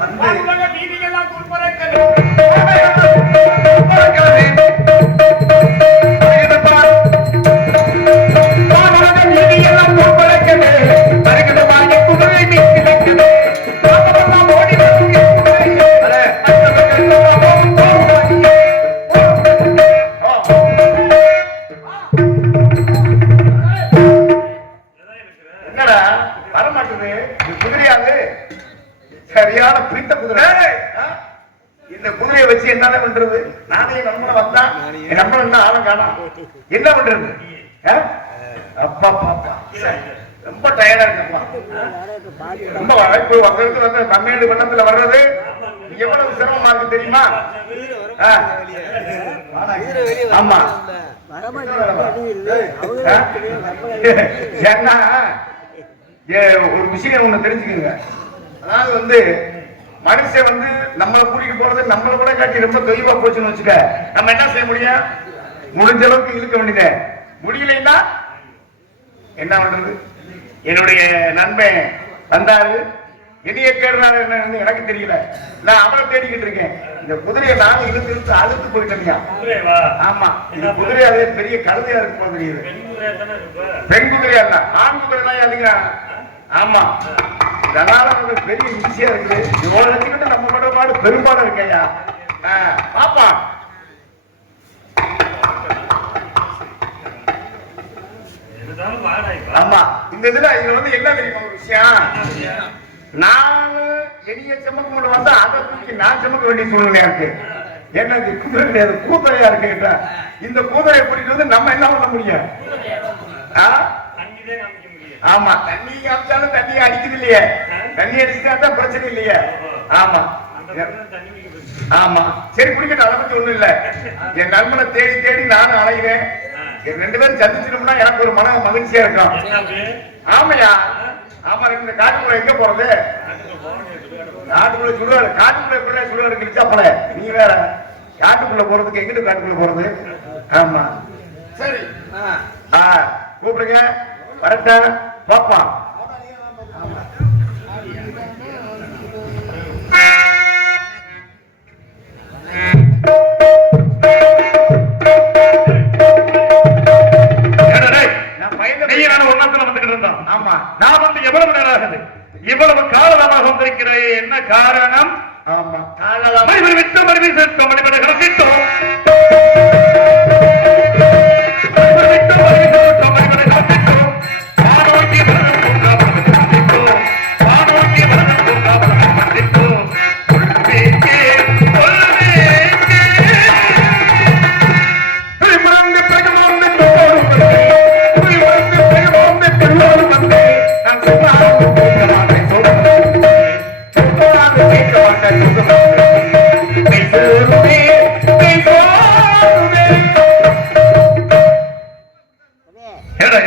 வீதியெல்லாம் துன்புறக்கிறது. சரியான பிடித்த குதிரை. இந்த குதிரையை வச்சு என்ன பண்றது? நானே நம்மள வந்தா நம்மள என்ன ஆளும் காணா, என்ன பண்றது? அப்பா பாப்பா ரொம்ப டயர்டா இருக்குப்பா. ரொம்ப வாய்ப்பு உங்களுக்கு வந்து தமிழ்நாடு வண்ணத்துல வர்றது எவ்வளவு சிரமமா இருக்கு தெரியுமா? ஆமா ஏன்னா ஒரு விஷயம் ஒண்ணு தெரிஞ்சுக்கங்க. அதாவது வந்து மனுஷன் வந்து நம்மளை கூட்டிட்டு போறது நம்மளை கூட காட்டி ரொம்ப தொய்வா போச்சுன்னு வச்சுக்க, நம்ம என்ன செய்ய முடியும்? முடிஞ்ச அளவுக்கு இழுக்க வேண்டியது. முடியலைன்னா என்ன பண்றது? என்னுடைய நண்பன் வந்தாரு, என்னைய தேடுறாரு என்னன்னு எனக்கு தெரியல, நான் அவளை தேடிக்கிட்டு இருக்கேன். இந்த குதிரையை நானும் இழுத்து இழுத்து அழுத்து போயிட்டேன். ஆமா, இந்த குதிரை அதே பெரிய கழுதையா இருக்கு போல தெரியுது. பெண் குதிரையா இல்ல, ஆண் குதிரை தான் அதிக. ஆமா, இதனால பெரிய ஈஸியா இருக்குது. இவ்வளவு வச்சுக்கிட்டு நம்ம படுபாடு பெரும்பாலும் இருக்கையா பாப்பா. ஆமா, இந்த இதுல இதுல வந்து என்ன தெரியுமா ஒரு விஷயம்? நான் எளிய செமக்கு மட்டும் வந்து அதை தூக்கி நான் செமக்க வேண்டிய சூழ்நிலையா இருக்கு. என்ன குதிரை கிடையாது, கூதரையா இருக்கு. இந்த கூதரையை கூட்டிட்டு வந்து நம்ம என்ன பண்ண முடியும்? ஆமா, தண்ணி காமிச்சாலும் தண்ணியை அடிக்குது இல்லையே, தண்ணி அடிச்சுட்டா பிரச்சனை இல்லையே. ஆமா ஆமா, சரி குடிக்கட்டும், அதை பத்தி ஒண்ணும் இல்ல. என் நண்பனை தேடி தேடி நானும் அலைகிறேன். ரெண்டு பேரும் சந்திச்சிட்டோம்னா எனக்கு ஒரு மன மகிழ்ச்சியா இருக்கும். ஆமையா, ஆமா. இந்த காட்டுக்குள்ள எங்க போறது? காட்டுக்குள்ள சுடுவாரு, காட்டுக்குள்ள எப்படி சுடுவாரு கிழிச்சாப்பல. நீ வேற காட்டுக்குள்ள போறதுக்கு எங்கிட்டு காட்டுக்குள்ள போறது? ஆமா சரி, கூப்பிடுங்க, வரட்ட பாப்பா. ஆமா, நான் வந்து எவ்வளவு நேரம் ஆகுது, இவ்வளவு காலமாக வந்திருக்கிறேன். என்ன காரணம்? ஆமா, காலமாக விட்டு மறுபடி சேர்த்தோம், மறுபடி கலக்கிட்டோம்.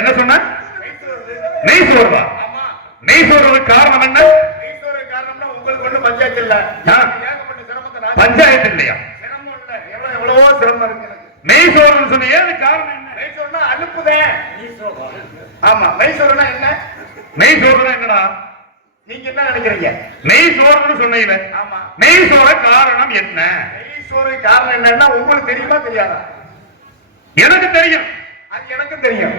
என்ன சொன்ன? நெய் சோர்வா? நெய் சோர்வதற்கு காரணம் என்ன? நெய் சோர்வதற்கு காரணம்னா உங்களுக்கு ஒண்ணு பஞ்சாயத்து இல்ல. பஞ்சாயத்து இல்லையா? சிரமம் இல்ல, எவ்வளவோ சிரமம் இருக்கு. நெய் சோர்வுன்னு சொன்னீங்க, அது காரணம் என்ன? நெய் சோறுனா அனுப்புதேன். ஆமா, நெய் சோறுனா என்ன? நெய் சோறுனா என்னடா? நீங்க என்ன நினைக்கிறீங்க? நெய் சோறுன்னு சொன்னீங்க. ஆமா, நெய் சோற காரணம் என்ன? நெய் சோறு காரணம் என்னன்னா உங்களுக்கு தெரியுமா தெரியாதா? எனக்கு தெரியும், அது எனக்கு தெரியும்.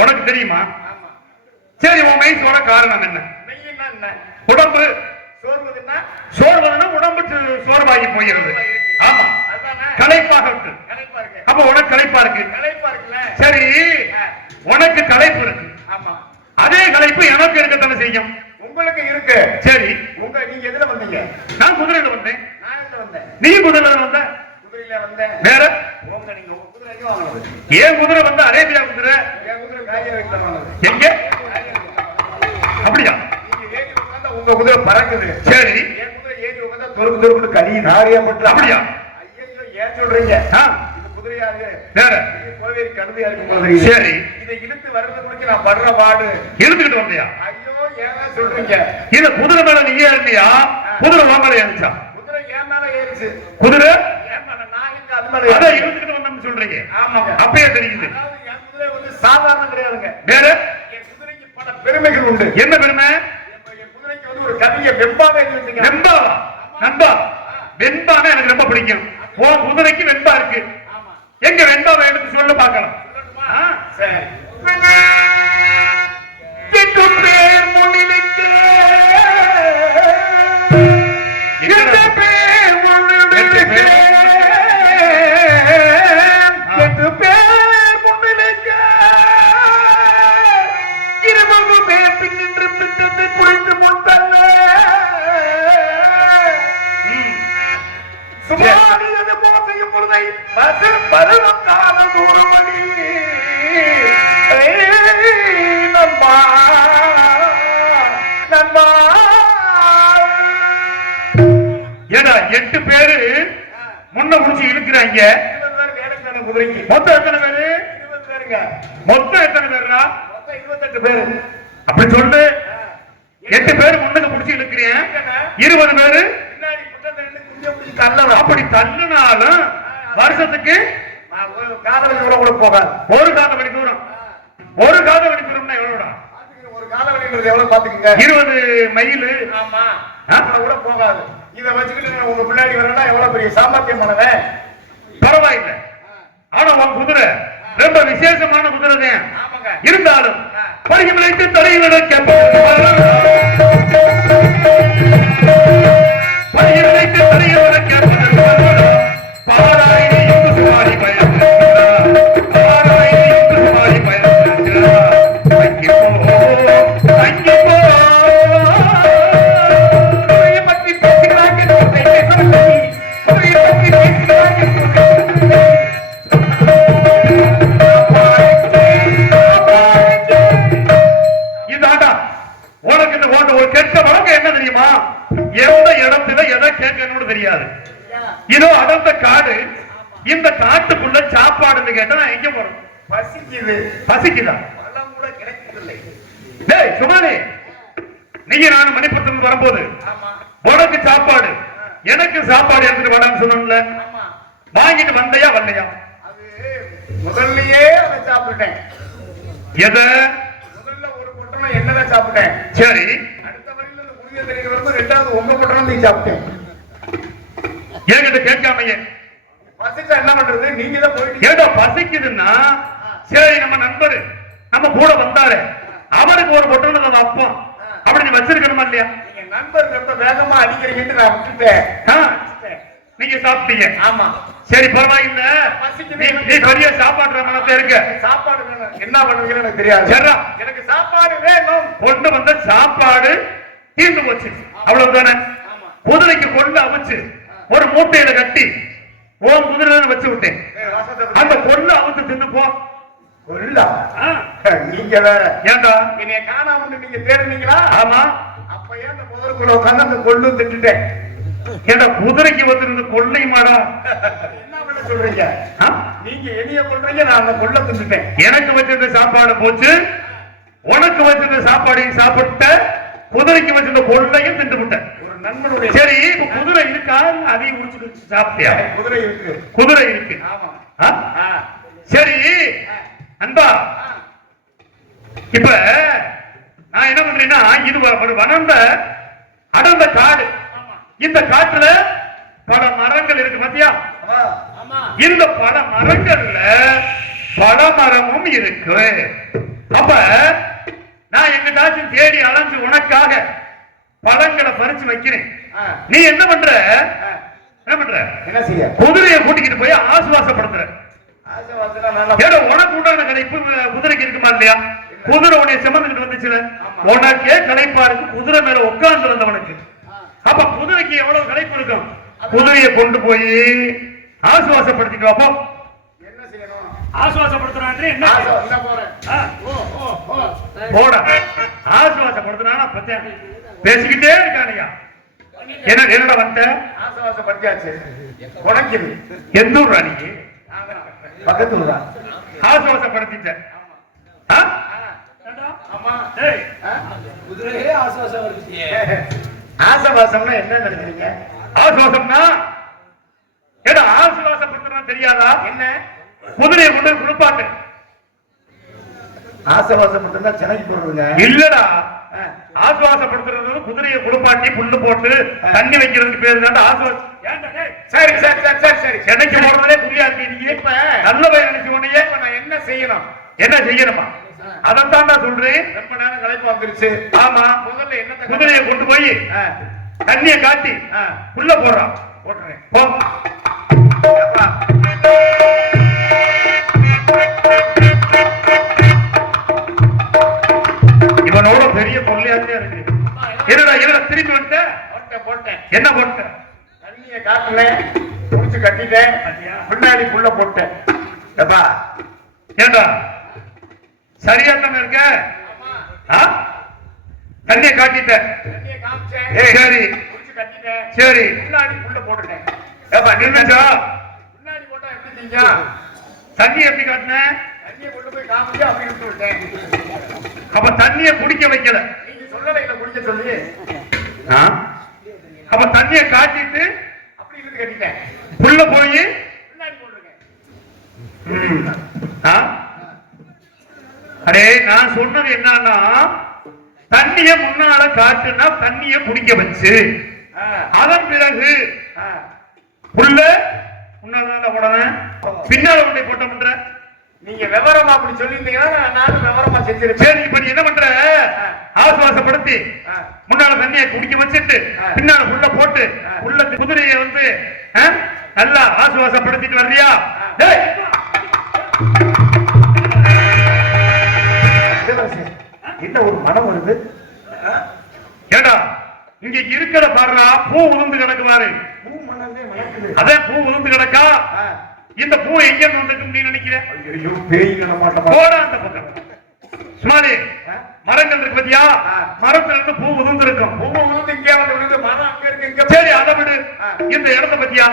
உனக்கு தெரியுமா? சரி, உன் நெய் சோற காரணம் என்ன? நெய்னா என்ன? உடம்பு சோர்வதுன்னா, சோர்வதுன்னா உடம்பு சோர்வாகி போகிறது. ஆமா, களைப்பாக இருக்கு. அப்ப உனக்கு களைப்பா இருக்கு. களைப்பா இருக்குல்ல? சரி, உனக்கு களைப்பு இருக்கு. ஆமா, அதே களைப்பு எனக்கு இருக்கத்தானே செய்யும். உங்களுக்கு இருக்கு. சரி, நீங்க எதுல வந்தீங்க? நான் குதிரையில வந்தேன். நான் எதுல வந்தேன்? நீ குதிரையில வந்த? குதிரையில வந்தேன். வேற நீங்க குதிரை எங்க வாங்குறது? ஏன் குதிரை வந்து அரேபியா குதிரை? என் குதிரை காரியாவில வாங்குறது. எங்க? அப்படியா? நீங்க ஏறி உட்கார்ந்தா உங்க குதிரை பறக்குது. சரி, என் குதிரை ஏறி உட்கார்ந்தா தொருக்கு தொருக்கு கறி நாரியா மட்டும். அப்படியா? ஐயோ, ஏன் சொல்றீங்க? இந்த குதிரையாரு வேற கோவேரி கழுதையா இருக்கு மாதிரி. சரி, இதை இழுத்து வர்றது குறித்து நான் படுற பாடு. இழுத்துக்கிட்டு வந்தியா? ஐயோ, ஏன் சொல்றீங்க? இது குதிரை மேல நீ ஏறியா? குதிரை உன் மேல ஏறிச்சா? குதிரை என் மேல ஏறிச்சு. குதிரை என் மேல, நான் இங்க அது மேல அத இழுத்துக்கிட்டு வந்தோம்னு சொல்றீங்க. ஆமாங்க, அப்பயே தெரியுது. அதாவது என் குதிரை வந்து சாதாரண கிடையாதுங்க. வேற என் குதிரைக்கு பல பெருமைகள் உண்டு. என்ன பெருமை? என் குதிரைக்கு வந்து ஒரு கவியை வெம்பாவே வெம்பா நண்பா வெண்பானா எனக்கு ரொம்ப பிடிக்கும். உன் குதிரைக்கு வெண்பா இருக்கு. எங்க வெண்பாவை எடுத்து சொல்ல பார்க்கலாம். சரி பேர் முன்னிலைக்கு ஏடா 8 பேரு முன்ன புடிச்சு இழுக்கிறாங்க. குதிரைக்கு மொத்தம் எத்தனை பேரு? 20 பேருங்க. மொத்தம் எத்தனை பேருடா? மொத்தம் 28 பேரு. அப்படி சொல்லு. 8 பேரு முன்னுக்கு புடிச்சு இழுக்கிறேன், 20 பேரு பின்னாடி தள்ளலாம். அப்படி தள்ளினாலும் வருஷத்துக்கு காதவழி தூரம் கூட போகாது. ஒரு காதவழி தூரம், ஒரு காதவழி தூரம்னா எவ்வளவுடா? ஒரு காதவழிங்கிறது எவ்வளவு பாத்துக்கங்க. 20 மைல். ஆமா, கூட போகாது. இதை வச்சுக்கிட்டு உங்க பின்னாடி வரனா எவ்வளவு பெரிய சாமர்த்தியமானவன். பரவாயில்லை, ஆனா உன் குதிரை ரொம்ப விசேஷமான குதிரை தான். இருந்தாலும் பரிகம் வைத்து தலையில் இதோ அடர்ந்த காடு. இந்த காட்டுக்குள்ள சாப்பாடுன்னு கேட்டா எங்க போறோம்? பசிக்குது. பசிக்குதா? கூட கிடைக்கவில்லை. டேய் சுமாரி, நீங்க நானும் மணிப்பட்டினம் வரும்போது உனக்கு சாப்பாடு எனக்கு சாப்பாடு எடுத்துட்டு வரான்னு சொன்னோம்ல, வாங்கிட்டு வந்தையா வரலையா? அது முதல்லயே அதை சாப்பிட்டேன். எத? முதல்ல ஒரு பொட்டணம் என்னதான் சாப்பிட்டேன். சரி, அடுத்த வரையில இந்த புதிய தெரிய வரும்போது ரெண்டாவது உங்க பொட்டணம் நீ சாப்பிட்டேன். என்கிட்ட கேட்காமையே பசிச்சா என்ன பண்றது? நீங்க தான் போயிட்டு ஏதோ பசிக்குதுன்னா சரி, நம்ம நண்பர் நம்ம கூட வந்தாரு, அவருக்கு ஒரு பொட்டணம் அப்பம் அப்படி நீ வச்சிருக்கணுமா இல்லையா? நீங்க நண்பர் ரொம்ப வேகமா அடிக்கிறீங்கன்னு நான் விட்டுட்டேன். நீங்க சாப்பிட்டீங்க. ஆமா, சரி பரவாயில்ல. நீ பெரிய சாப்பாடு மனசே இருக்க. சாப்பாடு வேணும், என்ன பண்ணுவீங்கன்னு எனக்கு தெரியாது. சரி, எனக்கு சாப்பாடு வேணும். கொண்டு வந்த சாப்பாடு தீர்ந்து போச்சு, அவ்வளவுதானே. குதிரைக்கு கொண்டு அவிச்சு ஒரு மூட்டையில கட்டி ஓம் குதிரை வச்சு விட்டேன். அந்த கொள்ளு அவுத்து தின்னு போ. நீங்க வேற ஏண்டா என்னைய காணாம நீங்க தேடுனீங்களா? ஆமா. அப்ப ஏன் அந்த குதிரைக்குள்ள உட்கார்ந்து அந்த கொள்ளு திட்டுட்டேன். ஏண்டா குதிரைக்கு வந்திருந்த கொள்ளை மாடா? என்ன பண்ண சொல்றீங்க? நீங்க என்னைய சொல்றீங்க, நான் அந்த கொள்ளை திட்டுட்டேன். எனக்கு வச்சிருந்த சாப்பாடு போச்சு, உனக்கு வச்சிருந்த சாப்பாடையும் சாப்பிட்ட, குதிரைக்கு வச்சிருந்த கொள்ளையும் திண்டு விட்டேன். நண்பனுடைய சரி, இப்ப குதிரை இருக்கா? அதையும் முடிச்சு சாப்பிட்டியா? குதிரை இருக்கு. குதிரை இருக்கு. சரி அன்பா, இப்ப நான் என்ன பண்றேன்னா, இது ஒரு வனந்த அடர்ந்த காடு. இந்த காட்டுல பல மரங்கள் இருக்கு பாத்தியா? இந்த பல மரங்கள்ல பல மரமும் இருக்கு. அப்ப நான் எங்கிட்டாச்சும் தேடி அலைஞ்சு உனக்காக பழங்களை பறிச்சு வைக்கிறேன். நீ என்ன பண்ற? என்ன செய்ய? குதிரையை கூட்டிக்கிட்டு போய் ஆசுவாசப்படுத்துற. உனக்கு உண்டான களைப்பு குதிரைக்கு இருக்குமா இல்லையா? குதிரை உன்னை சுமந்துட்டு வந்துச்சுல, உனக்கே களைப்பா இருக்கு குதிரை மேல உட்கார்ந்து வந்தவனுக்கு. அப்ப குதிரைக்கு எவ்வளவு களைப்பு இருக்கும்? குதிரையை கொண்டு போய் ஆசுவாசப்படுத்திட்டு வாப்போ. என்ன செய்யணும்? ஆசுவாசப்படுத்துறான். என்ன போட ஆசுவாசப்படுத்தினா பத்தியா பேசிக்கிட்டே இருக்கானையா. என்னடா வந்த? ஆசுவாசப்படுத்தியாச்சு. உனக்குது எந்த ஊர்? அன்னைக்கு பக்கத்து ஊர் தான். ஆசுவாசப்படுத்திட்ட. ஆசுவாசம்னா என்ன நினைக்கிறீங்க? ஆசுவாசம்னா ஏடா ஆசுவாசப்படுத்தினா தெரியாதா? என்ன? குதிரையை கொண்டு குளிப்பாட்டு. ஆசுவாசம் மட்டும்தான் சென்னைக்கு போடுறதுங்க. இல்லடா, ஆசுவாசப்படுத்துறது குதிரையை குளிப்பாட்டி புல்லு போட்டு தண்ணி வைக்கிறதுக்கு பேரு தான் ஆசுவாசம். சரி சரி சரி சரி சரி என்னைக்கு போறதுலே புரியா இருக்கீங்க. இப்ப நல்ல பயிர் நினைச்சு உடனே நான் என்ன செய்யணும்? என்ன செய்யணுமா? அதைத்தான் நான் சொல்றேன். ரொம்ப நேரம் களைப்பு வந்துருச்சு. ஆமா, முதல்ல என்ன குதிரையை கொண்டு போய் தண்ணியை காட்டி உள்ள போடுறான். போட்டுறேன். இவனோட பெரிய கொள்ளையாச்சே இருக்கு. என்னடா என்னடா திரும்பி வந்துட்டேன். போட்டேன். என்ன போட்டேன்? தண்ணியை காட்டுனேன், குடிச்சு கட்டிட்டேன், பின்னாடி புள்ள போட்டேன். ஏப்பா ஏண்டா சரியா தானே இருக்க? தண்ணியை காட்டிட்டேன். சரி சரி, பின்னாடி புள்ள போட்டுட்டேன். ஏப்பா நின்னுச்சா? பின்னாடி போட்டா எப்படி செஞ்சா? தண்ணி எப்படி காட்டின? தண்ணியை கொண்டு போய் காமிச்சு அப்படி விட்டு விட்டேன். அப்ப தண்ணியை குடிக்க வைக்கல. நீங்க சொல்லல இதை குடிக்க சொல்லி. அப்ப தண்ணியை காட்டிட்டு அப்படி இருந்து கட்டிட்டேன். புள்ள போய் பின்னாடி போட்டிருக்கேன். அடே நான் சொன்னது என்னன்னா, தண்ணிய முன்னால காட்டுனா தண்ணிய குடிக்க வச்சு அதன் பிறகு புள்ள முன்னால உடனே பின்னால உண்டை போட்ட பண்ற. நீங்க விவரமா அப்படி சொல்லியிருந்தீங்கன்னா நானும் விவரமா செஞ்சிருப்பேன். சரி, இப்ப நீ என்ன பண்ற? ஆசுவாசப்படுத்தி முன்னால தண்ணியை குடிக்க வச்சுட்டு பின்னால புள்ள போட்டு புள்ள குதிரையை வந்து நல்லா ஆசுவாசப்படுத்திட்டு வர்றியா? என்ன ஒரு மனம் வருது? ஏடா இங்க இருக்கிற பாடுறா, பூ உதிர்ந்து கிடக்கு பாரு. அதே பூ உதிர்ந்து கிடக்கா. இந்த பூ எங்க இருந்து வந்துட்டு நீ நினைக்கிற? போடா அந்த பக்கம். சுமாரி மரங்கள் இருக்கு பத்தியா? மரத்துல இருந்து பூ உதிர்ந்து இருக்கும். பூ உதிர்ந்து இங்கே வந்து விழுந்து மரம் அங்க இருக்கு இங்க. சரி, அதை விடு. இந்த இடத்த பத்தியா?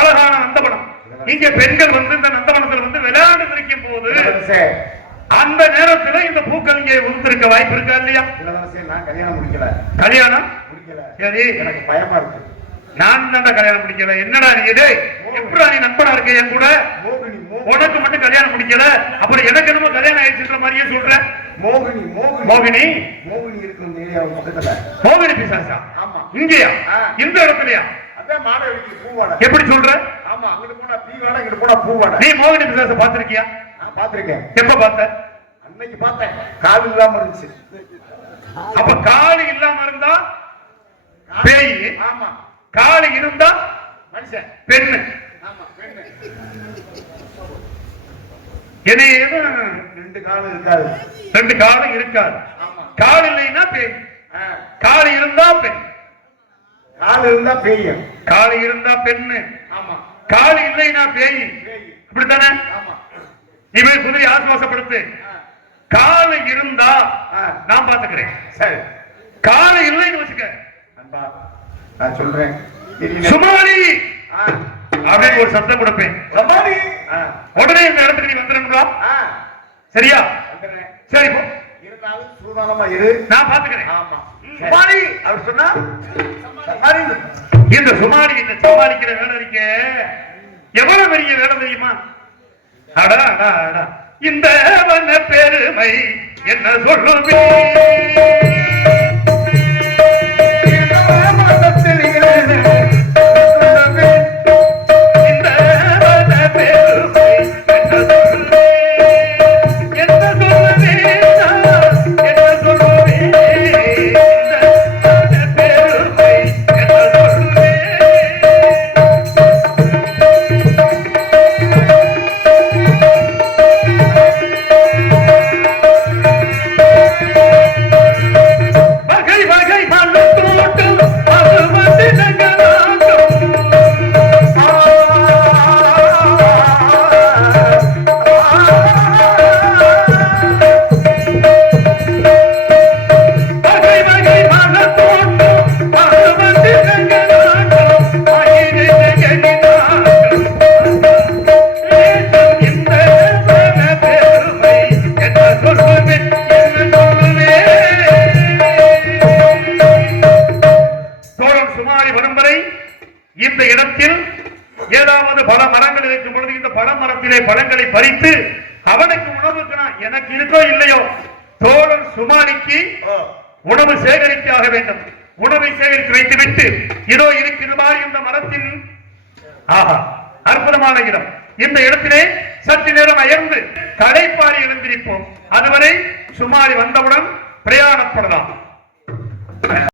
அழகான நந்தவனம். இங்க பெண்கள் வந்து இந்த நந்தவனத்துல வந்து விளையாண்டு இருக்கும் போது அந்த நேரத்துல இந்த பூக்கள் இங்கே உதிர்ந்திருக்க வாய்ப்பு இருக்கா இல்லையா? நான் கல்யாணம் முடிக்கல. கல்யாணம் முடிக்கல. சரி, எனக்கு பயமா இருக்கு. நான் தான்டா கல்யாணம் முடிக்கல. என்னடா நீ இதே எப்படா நீ நண்பனா இருக்க என் கூட? உனக்கு மட்டும் கல்யாணம் முடிக்கல, அப்புறம் எனக்கு என்னமோ கல்யாணம் ஆயிடுச்சுன்ற மாதிரியே சொல்ற. மோகினி மோகினி மோகினி இருக்கிற ஏரியாவுக்கு பக்கத்துல. மோகினி பிசாசா? ஆமா. இங்கயா? இந்த இடத்துலயா? அதான் மாடவெளிக்கு பூவாடை. எப்படி சொல்ற? ஆமா, அங்கிட்டு போனா பீவாடை, இங்கிட்டு போனா பூவாடை. நீ மோகினி பிசாச பாத்திருக்கியா? நான் பாத்திருக்கேன். எப்ப பார்த்த? அன்னைக்கு பார்த்தேன். கால் இல்லாம இருந்துச்சு. அப்ப காலு இல்லாம இருந்தா பேய். ஆமா. காலு இருந்தா மனுஷன். பெண்ணு. ஆமா, பெண்ணு. என்ன ரெண்டு காலு இருக்காது. ரெண்டு காலு இருக்காது. ஆமா. கால் இல்லைன்னா பேய். காலு இருந்தா பெண். கால் இருந்தா பேய். காலு இருந்தா பெண்ணு. ஆமா. காலு இல்லைன்னா பேய். இப்படித்தானே? ஆமா. நீ போய் குதிரை ஆசுவாசப்படுத்து. காலு இருந்தா நான் பாத்துக்கிறேன். சரி. காலு இல்லைன்னு வச்சுக்க, நான் சொல்றேன். சுமாரி அப்படின்னு ஒரு சத்தம் கொடுப்பேன். சுமாரி உடனே இந்த இடத்துக்கு நீ வந்துடுங்களா? சரியா? சரி, போ. இருந்தாலும் சூதானமா இரு, நான் பாத்துக்கிறேன். ஆமா. சுமாரி அவர் சொன்னா இந்த சுமாரி இந்த சமாளிக்கிற வேலை இருக்க எவ்வளவு பெரிய வேலை தெரியுமா? அடா அடா அடா, இந்த வன பெருமை என்ன சொல்லுவே? இந்த இடத்தில் ஏதாவது பல மரங்கள் இருக்கும் பொழுது இந்த பல மரத்திலே பழங்களை பறித்து அவனுக்கு உணவுக்கு எனக்கு இருக்கோ இல்லையோ தோழன் சுமாலிக்கு உணவு சேகரிக்காக வேண்டும். உணவை சேகரித்து வைத்துவிட்டு இதோ இருக்கிற மாதிரி இந்த மரத்தின் ஆஹா அற்புதமான இடம். இந்த இடத்திலே சற்று நேரம் அயர்ந்து களைப்பாரி எழுந்திருப்போம். அதுவரை சுமாரி வந்தவுடன் பிரயாணப்படலாம்.